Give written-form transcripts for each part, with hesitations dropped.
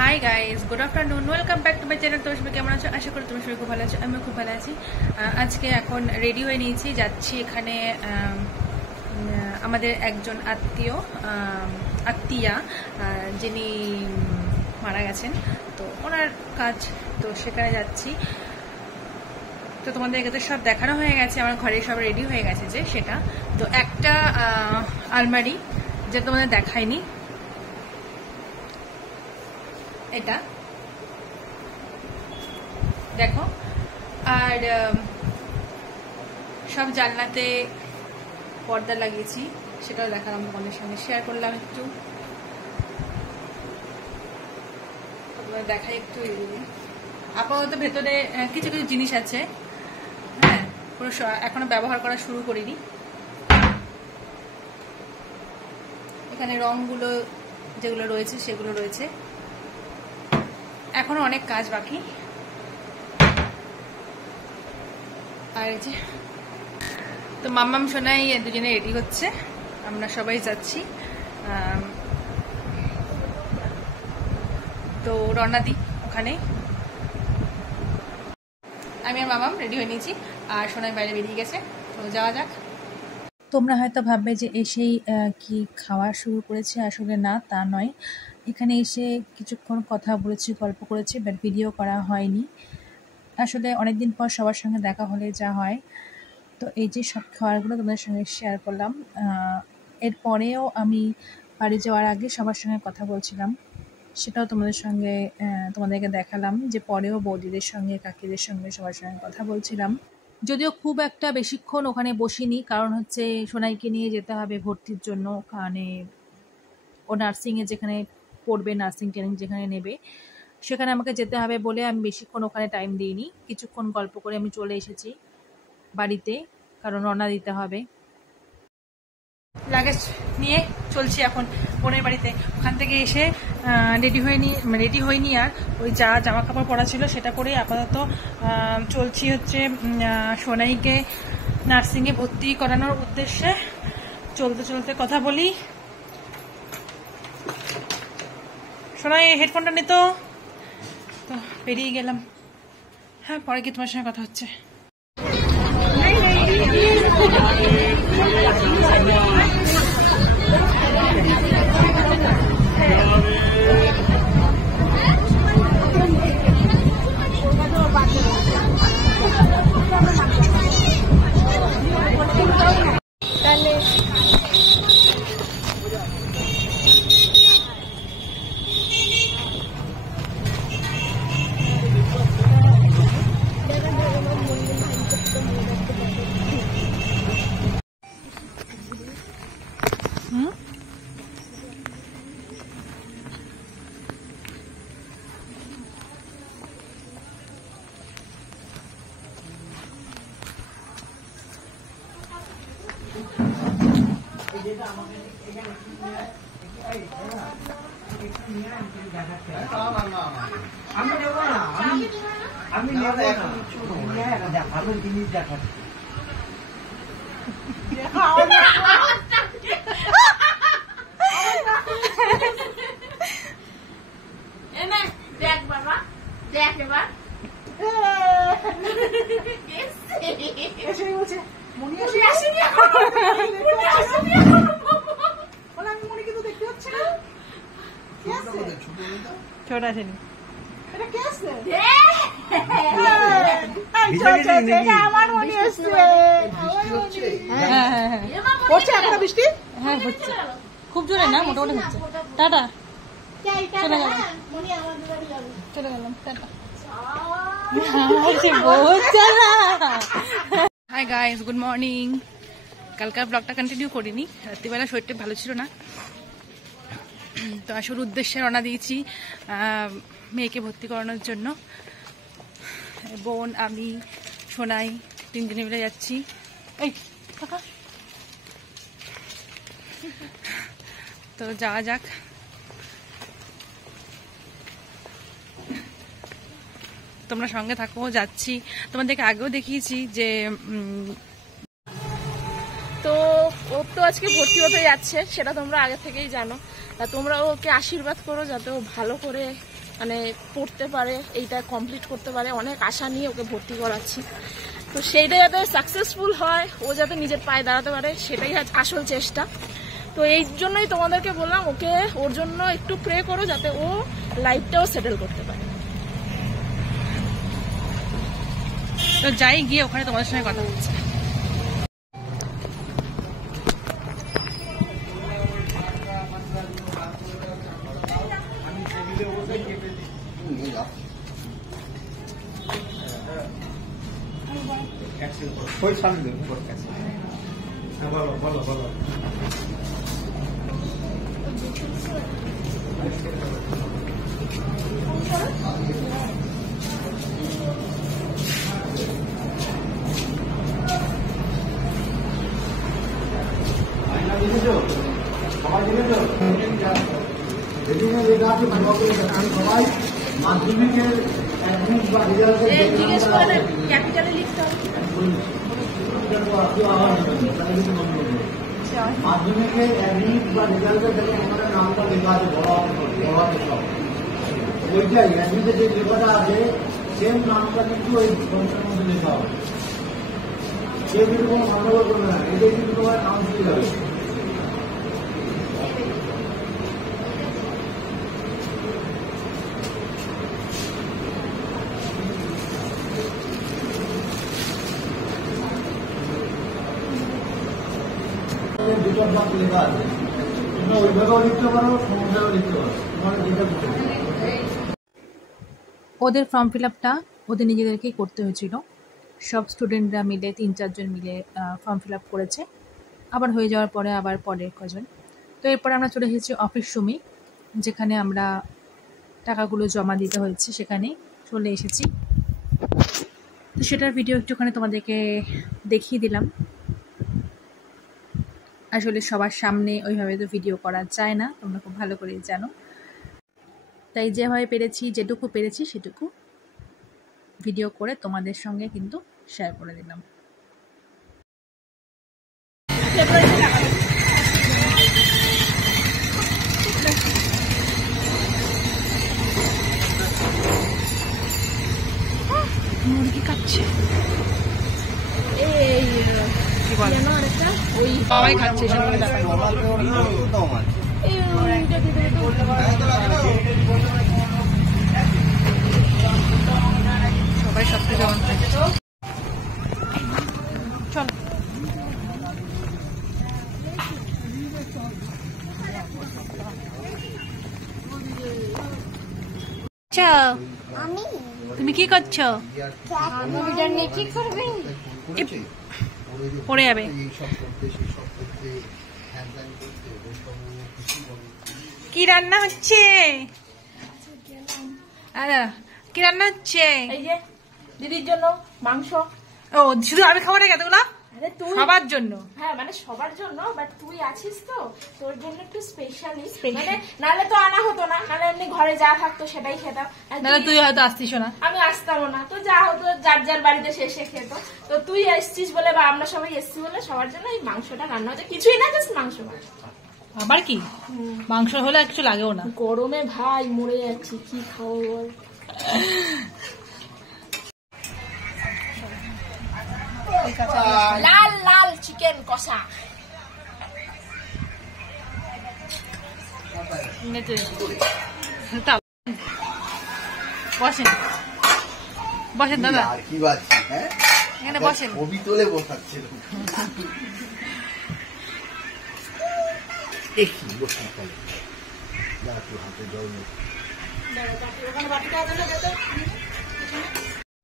Hi guys, good afternoon, welcome back to my channel. তুমি সবাই কেমন আছো? আশা করি তুমি সবাই খুব ভালো আছো, আমিও খুব ভালো আছি। আজকে এখন রেডি হয়ে নিয়েছি, যাচ্ছি এখানে আমাদের একজন আত্মীয়া যিনি মারা গেছেন, তো ওনার কাজ, তো সেখানে যাচ্ছি। তো তোমাদেরকে তো সব দেখানো হয়ে গেছে, আমার ঘরে সব রেডি হয়ে গেছে যে সেটা। তো একটা আলমারি যেটা তোমাদের দেখায়নি, এটা দেখো। আর সব জানলাতে পর্দা লাগিয়েছি, সেটাও দেখালাম, তোমাদের সঙ্গে শেয়ার করলাম একটু। দেখাই একটু। আপাতত ভেতরে কিছু কিছু জিনিস আছে, হ্যাঁ, পুরো এখনো ব্যবহার করা শুরু করিনি। এখানে রংগুলো যেগুলো রয়েছে সেগুলো রয়েছে, এখনো অনেক কাজ বাকি। আর এই যে তো মাম্মাম সোনাই দুজনে রেডি হচ্ছে, আমরা সবাই যাচ্ছি। তো রওনা দিই ওখানে। আমি আর মামাম রেডি হয়ে নিয়েছি, আর সোনাই বাইরে বেরিয়ে গেছে, তো যাওয়া যাক। তোমরা হয়তো ভাববে যে এসেই কি খাওয়া শুরু করেছে, আসলে না, তা নয়। এখানে এসে কিছুক্ষণ কথা বলেছি, গল্প করেছি, বাট ভিডিও করা হয়নি। আসলে অনেকদিন পর সবার সঙ্গে দেখা হলে যা হয়। তো এই যে সব খাবারগুলো তোমাদের সঙ্গে শেয়ার করলাম। এরপরেও আমি বাড়ি যাওয়ার আগে সবার সঙ্গে কথা বলছিলাম, সেটাও তোমাদেরকে দেখালাম, যে পরেও বৌদিদের সঙ্গে, কাকিদের সঙ্গে, সবার সঙ্গে কথা বলছিলাম। যদিও খুব একটা বেশিক্ষণ ওখানে বসিনি, কারণ হচ্ছে সোনাইকে নিয়ে যেতে হবে ভর্তির জন্য। ওখানে ও নার্সিংয়ে যেখানে পড়বে, নার্সিং ট্রেনিং যেখানে নেবে, সেখানে আমাকে যেতে হবে বলে আমি বেশিক্ষণ ওখানে টাইম দিইনি। কিছুক্ষণ গল্প করে আমি চলে এসেছি বাড়িতে, কারণ রওনা দিতে হবে। লাগেজ নিয়ে চলছি এখন বোনের বাড়িতে। ওখান থেকে এসে রেডি হয়নি, আর ওই যা জামা কাপড় পরা ছিল সেটা পরেই আপাতত চলছি হচ্ছে সোনাইকে নার্সিংয়ে ভর্তি করানোর উদ্দেশ্যে। চলতে চলতে কথা বলি। সোনাই হেডফোনটা নিত, তো বেরিয়ে গেলাম। হ্যাঁ, পরে কি তোমার সঙ্গে কথা হচ্ছে। আমি ভালো জিনিস দেখাচ্ছি। দেখ বাবা, দেখ এবার ছোট আসেনি। খুব জোরে না, মোটামুটি হচ্ছে। টাটা, চলে গেলাম, tata. Hi guys, good morning. কালকার ব্লগটা কন্টিনিউ করিনি, রাত্রিবেলা শরীরটা ভালো ছিল না, তো আসল উদ্দেশ্যে রওনা দিয়েছি মেয়েকে ভর্তি করানোর জন্য। বোন, আমি, সোনাই তিনজনে মিলে যাচ্ছি। এই তো যাওয়া যাক। তোমরা সঙ্গে থাকো, যাচ্ছি। তোমাদেরকে আগেও দেখিয়েছি যে তো ও তো আজকে ভর্তি হতে যাচ্ছে, সেটা তোমরা আগে থেকেই জানো। তা তোমরা ওকে আশীর্বাদ করো যাতে ও ভালো করে মানে পড়তে পারে, এইটা কমপ্লিট করতে পারে, অনেক আশা নিয়ে ওকে ভর্তি করাচ্ছি। তো সেইটা যাতে সাকসেসফুল হয়, ও যাতে নিজের পায়ে দাঁড়াতে পারে, সেটাই আসল চেষ্টা। তো এই জন্যই তোমাদেরকে বললাম ওকে, ওর জন্য একটু প্রে করো যাতে ও লাইফটাও সেটেল করতে পারে। তো যাই, গিয়ে ওখানে তোমাদের সঙ্গে কথা বলছি। সবাই মাধ্যমিকের জিজ্ঞেস করে ক্যাপিটালে লিখতে হবে। মাধ্যমিকের অ্যাডমিট বা রেজাল্টের দেখে আমাদের নামটা লেখা আছে ওইটাই অ্যাডমিটের যে লেখাটা আছে সেম নামটা কিন্তু ওই ফর্মটার মধ্যে লেখা হবে। কেউ কিন্তু কোনো গন্ডগোল করবে না, এটাই কিন্তু তোমার নাম দিয়ে যাবে। লেখা আছে, তোমরা ওইভাবেও লিখতে পারো, সমস্যাও লিখতে পারো, তোমার যেটা ওদের ফর্ম ফিল আপটা ওদের নিজেদেরকেই করতে হয়েছিল। সব স্টুডেন্টরা মিলে 3-4 জন মিলে ফর্ম ফিল আপ করেছে। আবার হয়ে যাওয়ার পরে আবার পরের কজন। তো এরপরে আমরা চলে এসেছি অফিস রুমে, যেখানে আমরা টাকাগুলো জমা দিতে হয়েছে, সেখানে চলে এসেছি। তো সেটার ভিডিও একটুখানি তোমাদেরকে দেখিয়ে দিলাম। আসলে সবার সামনে ওইভাবে তো ভিডিও করা যায় না, তোমরা খুব ভালো করে জানো। তাই যেভাবে পেরেছি, যেটুকু পেরেছি সেটুকু ভিডিও করে তোমাদের সঙ্গে কিন্তু শেয়ার করে দিলাম। মুরগি কাটছে, ওই বাবাই খাচ্ছে, সবাই সব কিছু চল। তুমি কি করছো? পড়ে যাবে। কি রান্না হচ্ছে? কি রান্না হচ্ছে? এই যে দিদির জন্য মাংস। ও, শুধু আমি খাবো না এতগুলো? সবার জন্য। হ্যাঁ, মানে সবার জন্য, বাট তুই আছিস তো, তোর জন্য একটু স্পেশালি। মানে নালে তো আনা হতো না, নালে এমনি ঘরে যা থাকতো সেটাই খেতাম। তুই হয়তো আসতিস না, আমি আসতামও না, তো যা হতো যার যার বাড়িতে শেষে খেত। তো তুই এসছিস বলে বা আমরা সবাই এসছি বলে সবার জন্য এই মাংসটা রান্না হচ্ছে। কিছুই না, জাস্ট মাংস। আবার কি মাংস হলে কিছু লাগেও না। গরমে ভাই মরে যাচ্ছি, কি খাবো বল। লাল লাল চিকেন কষা। বসেন বসেন দাদা, কি বাজছে? হ্যাঁ, এখানে বসেন। ছবি তোলে বসাচ্ছে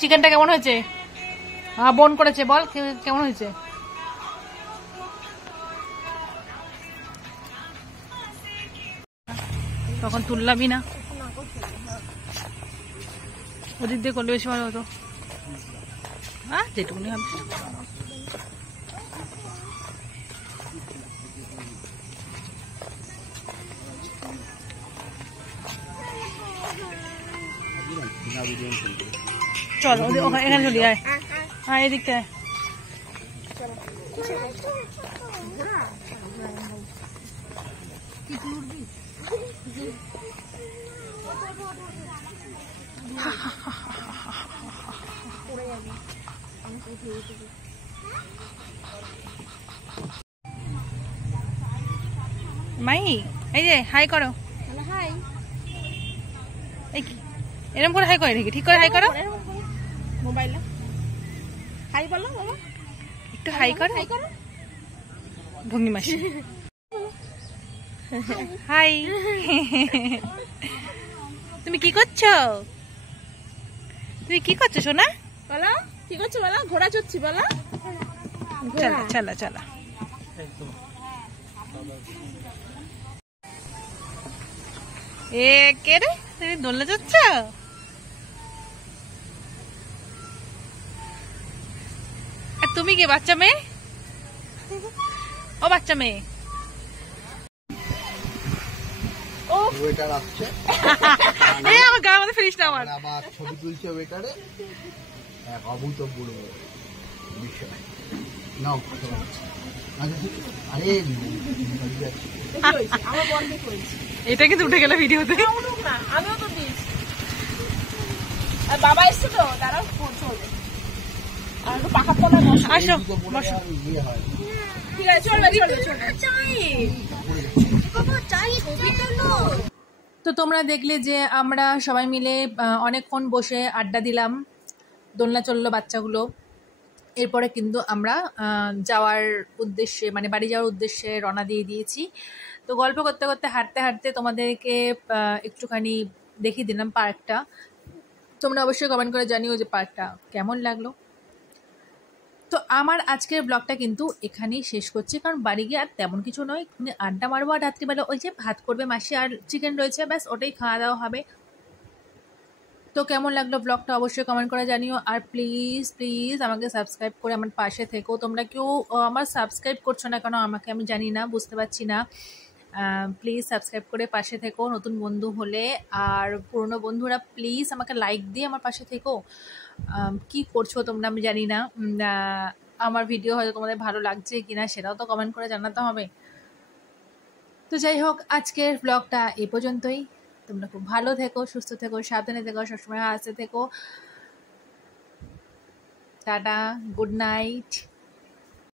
চিকেনটা কেমন হয়েছে? বোন করেছে, বল কেমন হয়েছে? তখন তুললামই না, ওদিক দিয়ে করলে বেশি ভালো হতো। যেটুকুনি হবে। চল এখানে চলি, আয় আয় এদিকটা। মাই এই যে হাই করো, হাই এই কি এরকম করে হাই করে নাকি? ঠিক করে হাই করো, মোবাইলে হাই বলো বাবা, একটু হাই করো, হাই করো ভঙ্গি মাসি হাই। তুমি কি করছো? তুমি কি করছো সোনা? বলো কি করছো বলো, ঘোড়া চড়ছি বলো, চলো চলো চলো। এ কে রে, তুমি দোলনা চড়ছ? আর তুমি কে, বাচ্চা মেয়ে? ও বাচ্চা মেয়ে, ওয়েটার আসছে, এ আমার গায়ের মধ্যে ফেলিস না আমার। আবার ছবি তুলছে ওয়েটারে, এক অভূতপূর্ব বিষয়। নাও আরে আমার বন্ধ করেছি, এটা কিন্তু উঠে গেল ভিডিওতে। না আমিও তো দিয়েছি, আর বাবা এসছে তো তারাও চলবে, আর একটু পাকা পোনা বসো, আসো দুটো পরে বসো। আর ইয়ে হয়। ঠিক আছে চলবে চলবে চলবে। তো তোমরা দেখলে যে আমরা সবাই মিলে অনেকক্ষণ বসে আড্ডা দিলাম, দোলনা চললো বাচ্চাগুলো। এরপরে কিন্তু আমরা যাওয়ার উদ্দেশ্যে, মানে বাড়ি যাওয়ার উদ্দেশ্যে রওনা দিয়ে দিয়েছি। তো গল্প করতে করতে হাঁটতে হাঁটতে তোমাদেরকে একটুখানি দেখিয়ে দিলাম পার্কটা। তোমরা অবশ্যই কমেন্ট করে জানিও যে পার্কটা কেমন লাগলো। তো আমার আজকের ব্লগটা কিন্তু এখানেই শেষ করছি, কারণ বাড়ি গিয়ে আর তেমন কিছু নয়, আড্ডা মারবো আর রাত্রিবেলা ওই যে ভাত করবে মাসি আর চিকেন রয়েছে, ব্যাস ওটাই খাওয়া দাওয়া হবে। তো কেমন লাগলো ব্লগটা অবশ্যই কমেন্ট করে জানিও। আর প্লিজ প্লিজ আমাকে সাবস্ক্রাইব করে আমার পাশে থেকো। তোমরা কেউ আমার সাবস্ক্রাইব করছো না কেন আমাকে আমি জানি না, বুঝতে পারছি না। প্লিজ সাবস্ক্রাইব করে পাশে থেকো নতুন বন্ধু হলে, আর পুরনো বন্ধুরা প্লিজ আমাকে লাইক দিয়ে আমার পাশে থেকো। কি করছো তোমরা আমি জানি না, আমার ভিডিও হয়তো তোমাদের ভালো লাগছে কিনা সেটাও তো কমেন্ট করে জানাতে হবে। তো যাই হোক, আজকের ব্লগটা এ পর্যন্তই। তোমরা খুব ভালো থেকো, সুস্থ থেকো, সাবধানে থেকো, সবসময় হাসতে থেকো। Tata, good night.